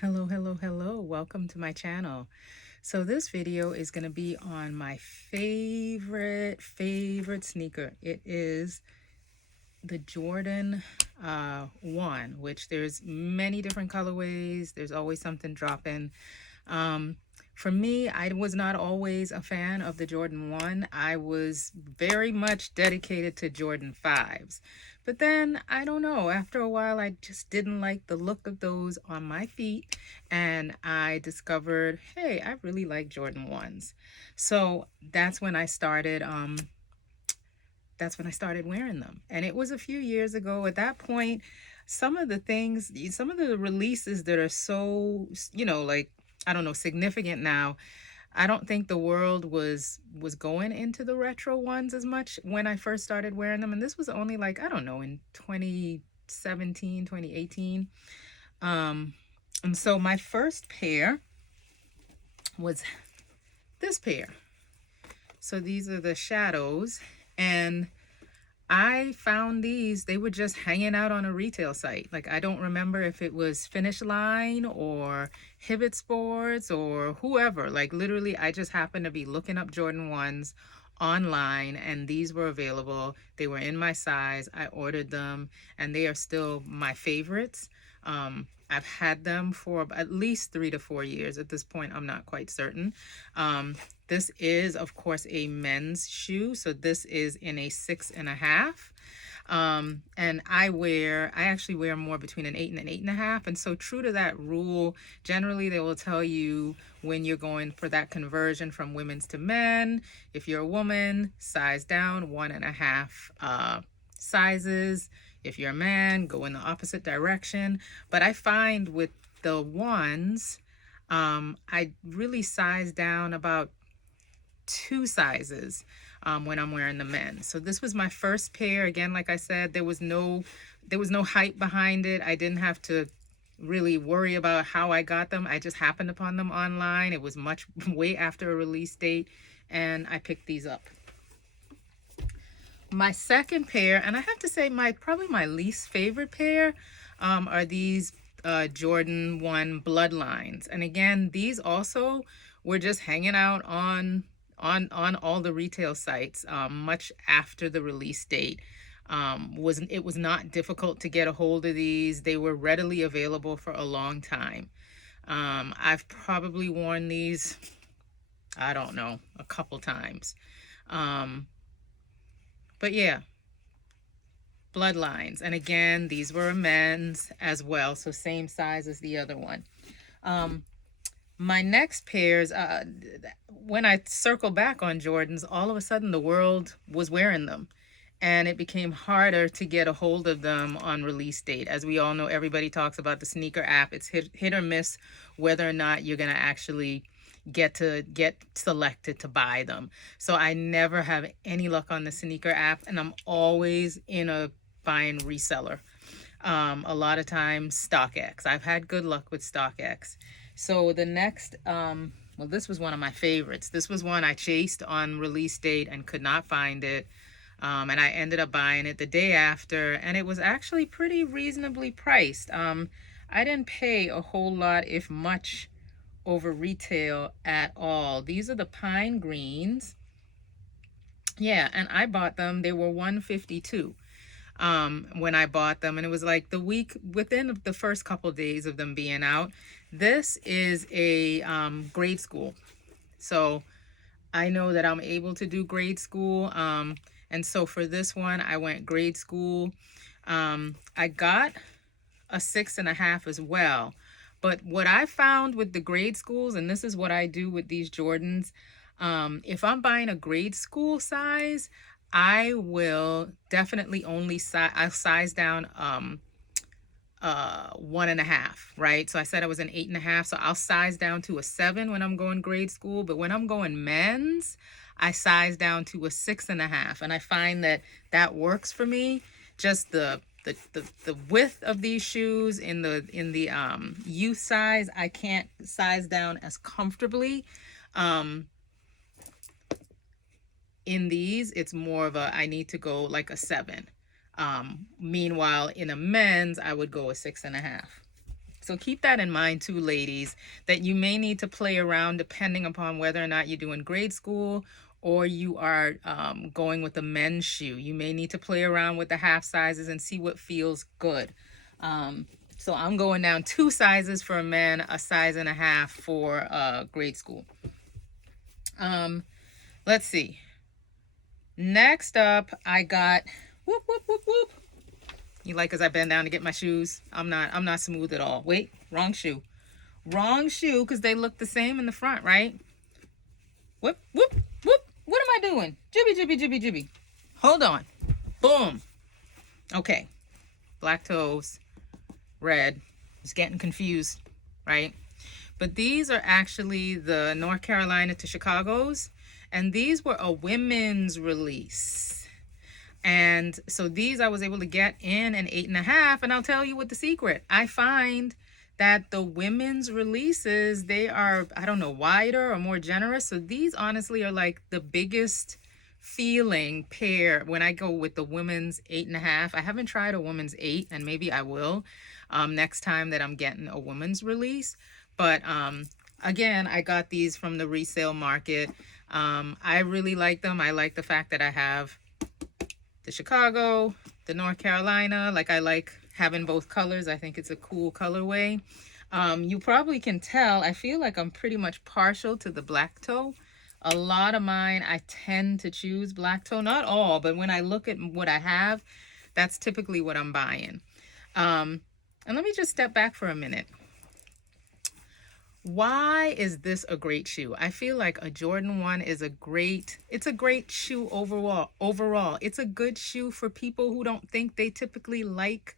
Hello. Welcome to my channel. So this video is going to be on my favorite sneaker. It is the Jordan 1, which there's many different colorways. There's always something dropping. Um, for me, I was not always a fan of the Jordan 1. I was very much dedicated to Jordan 5s. But then, I don't know, after a while, I just didn't like the look of those on my feet. And I discovered, hey, I really like Jordan 1s. So that's when I started wearing them. And it was a few years ago. At that point, some of the releases that are so, like, I don't know, significant now. I don't think the world was going into the retro ones as much when I first started wearing them. And this was only like, I don't know, in 2017, 2018. And so my first pair was this pair. So these are the shadows. And I found these, they were just hanging out on a retail site. Like, I don't remember if it was Finish Line or Hibbett Sports or whoever. Like, literally, I just happened to be looking up Jordan 1s online, and these were available. They were in my size. I ordered them, and they are still my favorites. I've had them for at least 3 to 4 years. At this point, I'm not quite certain. This is, of course, a men's shoe. So this is in a 6.5. And I actually wear more between an 8 and an 8.5. And so true to that rule, generally they will tell you when you're going for that conversion from women's to men. If you're a woman, size down 1.5 sizes. If you're a man, go in the opposite direction. But I find with the ones, I really size down about 2 sizes when I'm wearing the men. So this was my first pair. Again, like I said, there was no hype behind it. I didn't have to really worry about how I got them. I just happened upon them online. It was way after a release date, and I picked these up. My second pair, and I have to say probably my least favorite pair, are these Jordan 1 Bloodlines. And again, these also were just hanging out on all the retail sites much after the release date. It was not difficult to get a hold of these. They were readily available for a long time. I've probably worn these, I don't know, a couple times. But yeah, Bloodlines. And again, these were men's as well, so same size as the other one. My next pairs, when I circle back on Jordans, all of a sudden the world was wearing them. And it became harder to get a hold of them on release date. As we all know, everybody talks about the sneaker app. It's hit or miss whether or not you're going to actually get selected to buy them. So I never have any luck on the sneaker app, and I'm always in a buying reseller. A lot of times StockX. I've had good luck with StockX. So the next, well, this was one of my favorites. This was one I chased on release date and could not find it. And I ended up buying it the day after, and it was actually pretty reasonably priced. I didn't pay a whole lot, if much, over retail at all. These are the pine greens. Yeah, and I bought them. They were $152 when I bought them, and it was like the week within the first couple days of them being out. This is a grade school, so I know that I'm able to do grade school. And so for this one, I went grade school. I got a 6.5 as well. But what I found with the grade schools, and this is what I do with these Jordans, if I'm buying a grade school size, I will definitely only size down 1.5, right? So I said I was an 8.5, so I'll size down to a 7 when I'm going grade school. But when I'm going men's, I size down to a 6.5, and I find that works for me. Just the width of these shoes in the youth size, I can't size down as comfortably. In these, it's more of a, I need to go like a 7. Meanwhile, in a men's, I would go a 6.5. So keep that in mind too, ladies, that you may need to play around depending upon whether or not you're doing grade school or you are going with a men's shoe. You may need to play around with the half sizes and see what feels good. So I'm going down 2 sizes for a man, a size and a half for grade school. Let's see. Next up, I got whoop whoop whoop whoop. You like as I bend down to get my shoes? I'm not smooth at all. Wait, wrong shoe. Wrong shoe because they look the same in the front, right? Whoop whoop whoop. What am I doing? Jibby jibby jibby jibby. Hold on. Boom. Okay. Black toes. Red. It's getting confused, right? But these are actually the North Carolina to Chicago's, and these were a women's release. And so these I was able to get in an 8.5, and I'll tell you what the secret. I find that the women's releases, they are, I don't know, wider or more generous. So these honestly are like the biggest feeling pair when I go with the women's 8.5. I haven't tried a women's 8, and maybe I will next time that I'm getting a women's release. But again, I got these from the resale market. I really like them. I like the fact that I have the Chicago, the North Carolina. Like, I like having both colors. I think it's a cool colorway. You probably can tell, I feel like I'm pretty much partial to the black toe. A lot of mine, I tend to choose black toe. Not all, but when I look at what I have, that's typically what I'm buying. And let me just step back for a minute. Why is this a great shoe? I feel like a Jordan 1 is it's a great shoe overall. It's a good shoe for people who don't think they typically like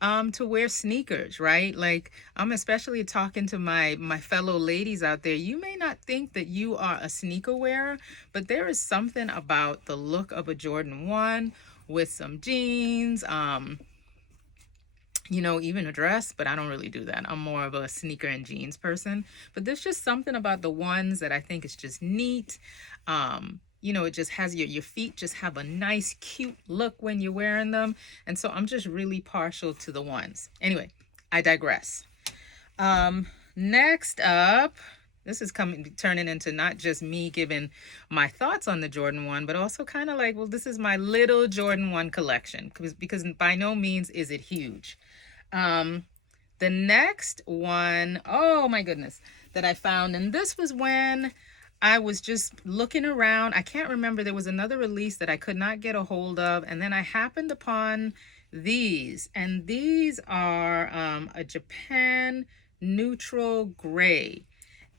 to wear sneakers, right? Like, I'm especially talking to my fellow ladies out there. You may not think that you are a sneaker wearer, but there is something about the look of a Jordan 1 with some jeans, you know, even a dress, but I don't really do that. I'm more of a sneaker and jeans person. But there's just something about the ones that I think is just neat. You know, it just has your feet just have a nice, cute look when you're wearing them. And so I'm just really partial to the ones. Anyway, I digress. Next up, this is turning into not just me giving my thoughts on the Jordan 1, but also kind of like, well, this is my little Jordan 1 collection because by no means is it huge. The next one, oh my goodness, that I found, and this was when I was just looking around. I can't remember, there was another release that I could not get a hold of, and then I happened upon these, and these are a Japan neutral gray.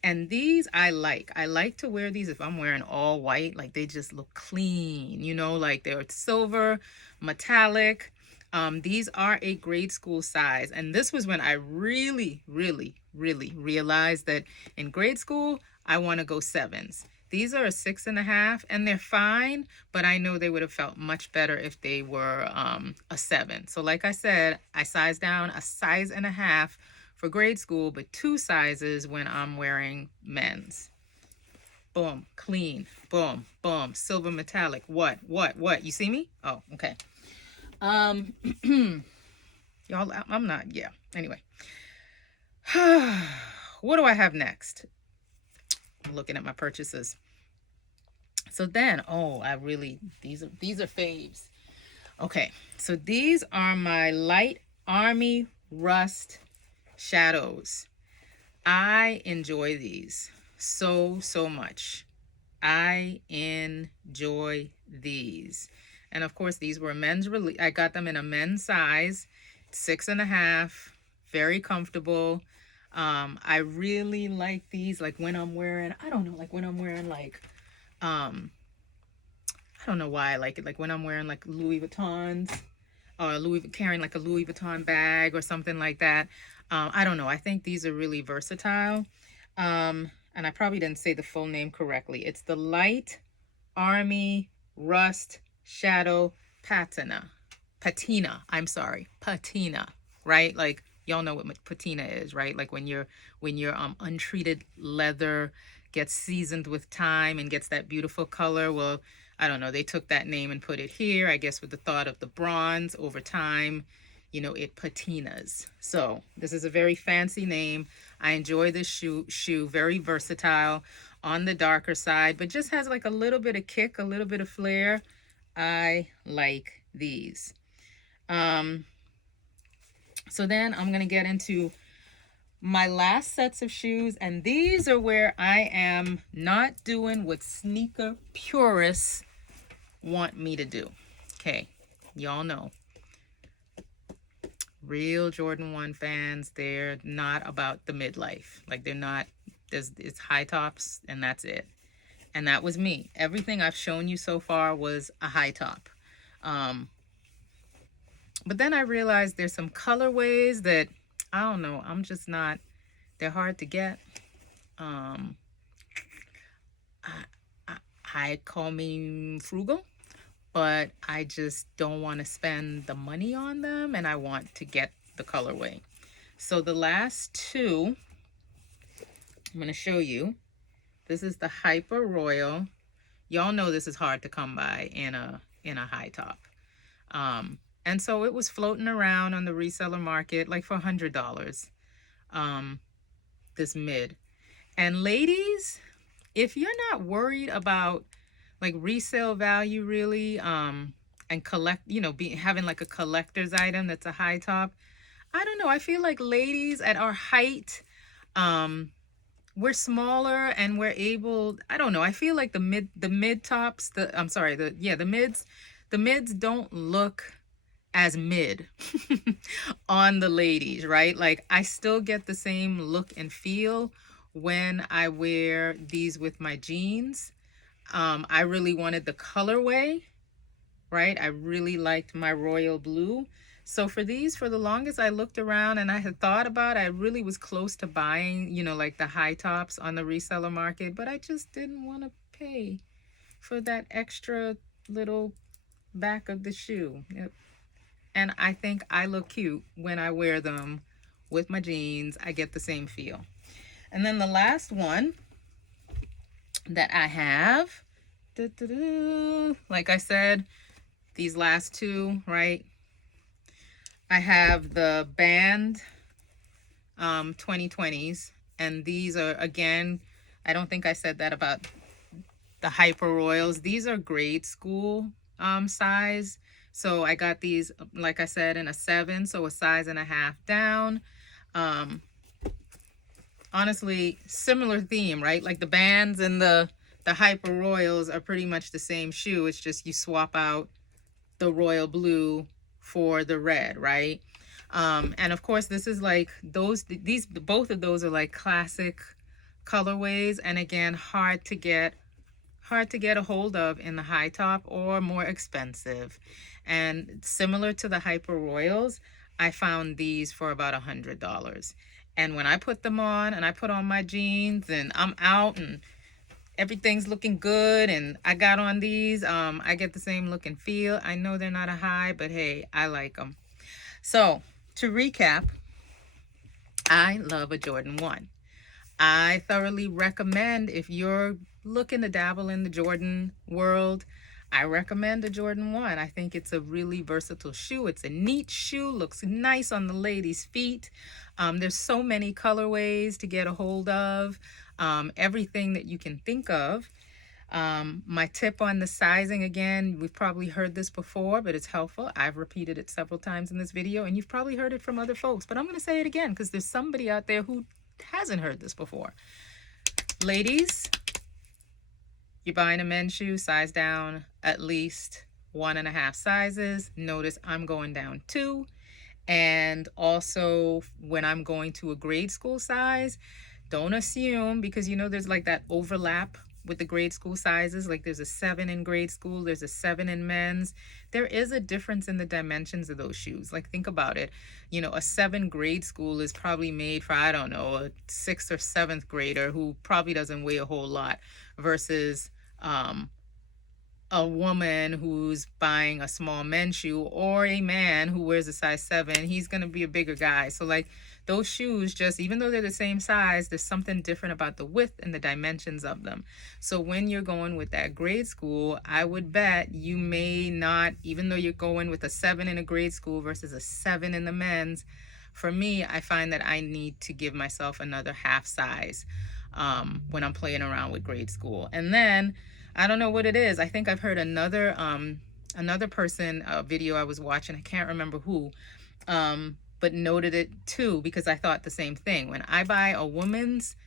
And these I like to wear these if I'm wearing all white. Like, they just look clean, you know, like they're silver, metallic. These are a grade school size. And this was when I really, really, really realized that in grade school, I want to go 7s. These are a 6.5, and they're fine, but I know they would have felt much better if they were a 7. So like I said, I sized down a size and a half for grade school, but 2 sizes when I'm wearing men's. Boom, clean, boom, boom, silver metallic. What? You see me? Oh, okay. Y'all, I'm not, yeah. Anyway. What do I have next? I'm looking at my purchases. So then, these are faves. Okay, so these are my light army rust shadows. I enjoy these so much. I enjoy these. And of course, these were men's release. I got them in a men's size, 6.5, very comfortable. I really like these, like when I'm wearing, I don't know, like when I'm wearing like, I don't know why I like it. Like when I'm wearing like Louis Vuittons, or carrying like a Louis Vuitton bag or something like that. I don't know. I think these are really versatile. And I probably didn't say the full name correctly. It's the Light Army Rust Shadow Patina, right? Like, y'all know what patina is, right? Like when your untreated leather gets seasoned with time and gets that beautiful color. Well, I don't know, they took that name and put it here, I guess with the thought of the bronze over time it patinas. So this is a very fancy name. I enjoy this shoe, very versatile on the darker side, but just has like a little bit of kick, a little bit of flair. I like these. So then I'm going to get into my last sets of shoes, and these are where I am not doing what sneaker purists want me to do. Okay, y'all know. Real Jordan 1 fans, they're not about the midlife. Like, they're not, it's high tops and that's it. And that was me. Everything I've shown you so far was a high top. But then I realized there's some colorways that, I don't know, I'm just not, they're hard to get. I call me frugal, but I just don't want to spend the money on them, and I want to get the colorway. So the last two, I'm going to show you. This is the Hyper Royal. Y'all know this is hard to come by in a high top. And so it was floating around on the reseller market like for $100. This mid. And ladies, if you're not worried about like resale value really, and collect, having like a collector's item that's a high top, I don't know. I feel like ladies at our height, we're smaller and we're able, I don't know. I feel like the mid tops, the mids don't look as mid on the ladies, right? Like, I still get the same look and feel when I wear these with my jeans. I really wanted the colorway, right? I really liked my royal blue. So for these, for the longest, I looked around and I had thought about, I really was close to buying, like the high tops on the reseller market, but I just didn't want to pay for that extra little back of the shoe. Yep. And I think I look cute when I wear them with my jeans. I get the same feel. And then the last one that I have, like I said, these last two, right? I have the Band 2020s. And these are, again, I don't think I said that about the Hyper Royals. These are grade school size. So I got these, like I said, in a 7, so a size and a half down. Honestly, similar theme, right? Like the Bands and the Hyper Royals are pretty much the same shoe. It's just you swap out the royal blue for the red, right? And of course, this is like both of those are like classic colorways, and again, hard to get a hold of in the high top, or more expensive. And similar to the Hyper Royals, I found these for about $100. And when I put them on and I put on my jeans and I'm out and everything's looking good and I got on these, I get the same look and feel. I know they're not a high, but hey, I like them. So to recap, I love a Jordan 1. I thoroughly recommend, if you're looking to dabble in the Jordan world, I recommend a Jordan 1. I think it's a really versatile shoe. It's a neat shoe, looks nice on the ladies' feet. There's so many colorways to get a hold of, everything that you can think of. My tip on the sizing, again, we've probably heard this before, but it's helpful. I've repeated it several times in this video, and you've probably heard it from other folks, but I'm going to say it again because there's somebody out there who hasn't heard this before. Ladies, you're buying a men's shoe, size down at least 1.5 sizes. Notice I'm going down 2. And also, when I'm going to a grade school size, don't assume, because there's like that overlap with the grade school sizes. Like there's a 7 in grade school, there's a 7 in men's. There is a difference in the dimensions of those shoes. Like, think about it. A 7 grade school is probably made for, I don't know, a 6th or 7th grader who probably doesn't weigh a whole lot, versus a woman who's buying a small men's shoe, or a man who wears a size 7. He's going to be a bigger guy. So like, those shoes, just even though they're the same size, there's something different about the width and the dimensions of them. So when you're going with that grade school, I would bet you may not, even though you're going with a 7 in a grade school versus a 7 in the men's, for me, I find that I need to give myself another half size when I'm playing around with grade school. And then I don't know what it is. I think I've heard another person video I was watching. I can't remember who, but noted it too because I thought the same thing. When I buy a woman's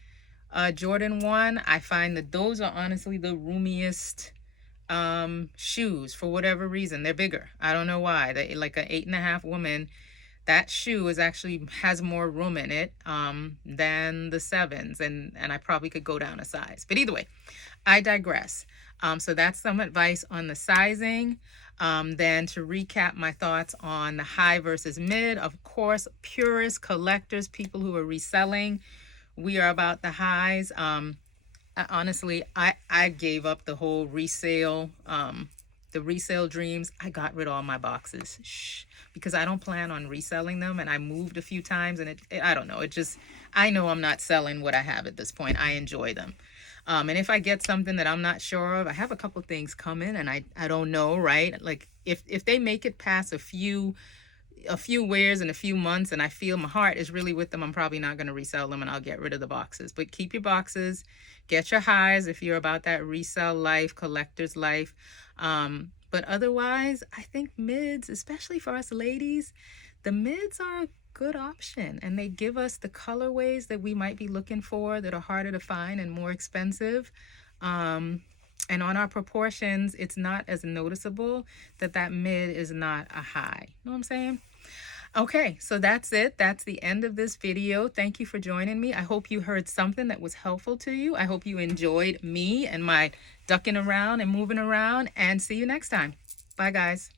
Jordan 1, I find that those are honestly the roomiest shoes for whatever reason. They're bigger. I don't know why. They like an 8.5 woman. That shoe is actually has more room in it than the 7s, and I probably could go down a size. But either way, I digress. So that's some advice on the sizing. Then to recap my thoughts on the high versus mid, of course, purists, collectors, people who are reselling, we are about the highs. Honestly, I gave up the whole resale, the resale dreams. I got rid of all my boxes. Shh, because I don't plan on reselling them, and I moved a few times, and I don't know, it just, I know I'm not selling what I have at this point. I enjoy them. And if I get something that I'm not sure of, I have a couple things coming, and I don't know, right? Like if they make it past a few wears in a few months and I feel my heart is really with them, I'm probably not going to resell them, and I'll get rid of the boxes. But keep your boxes, get your highs if you're about that resale life, collector's life. But otherwise, I think mids, especially for us ladies, the mids are a good option, and they give us the colorways that we might be looking for that are harder to find and more expensive. And on our proportions, it's not as noticeable that mid is not a high. You know what I'm saying? Okay, so that's it. That's the end of this video. Thank you for joining me. I hope you heard something that was helpful to you. I hope you enjoyed me and my ducking around and moving around, and see you next time. Bye, guys.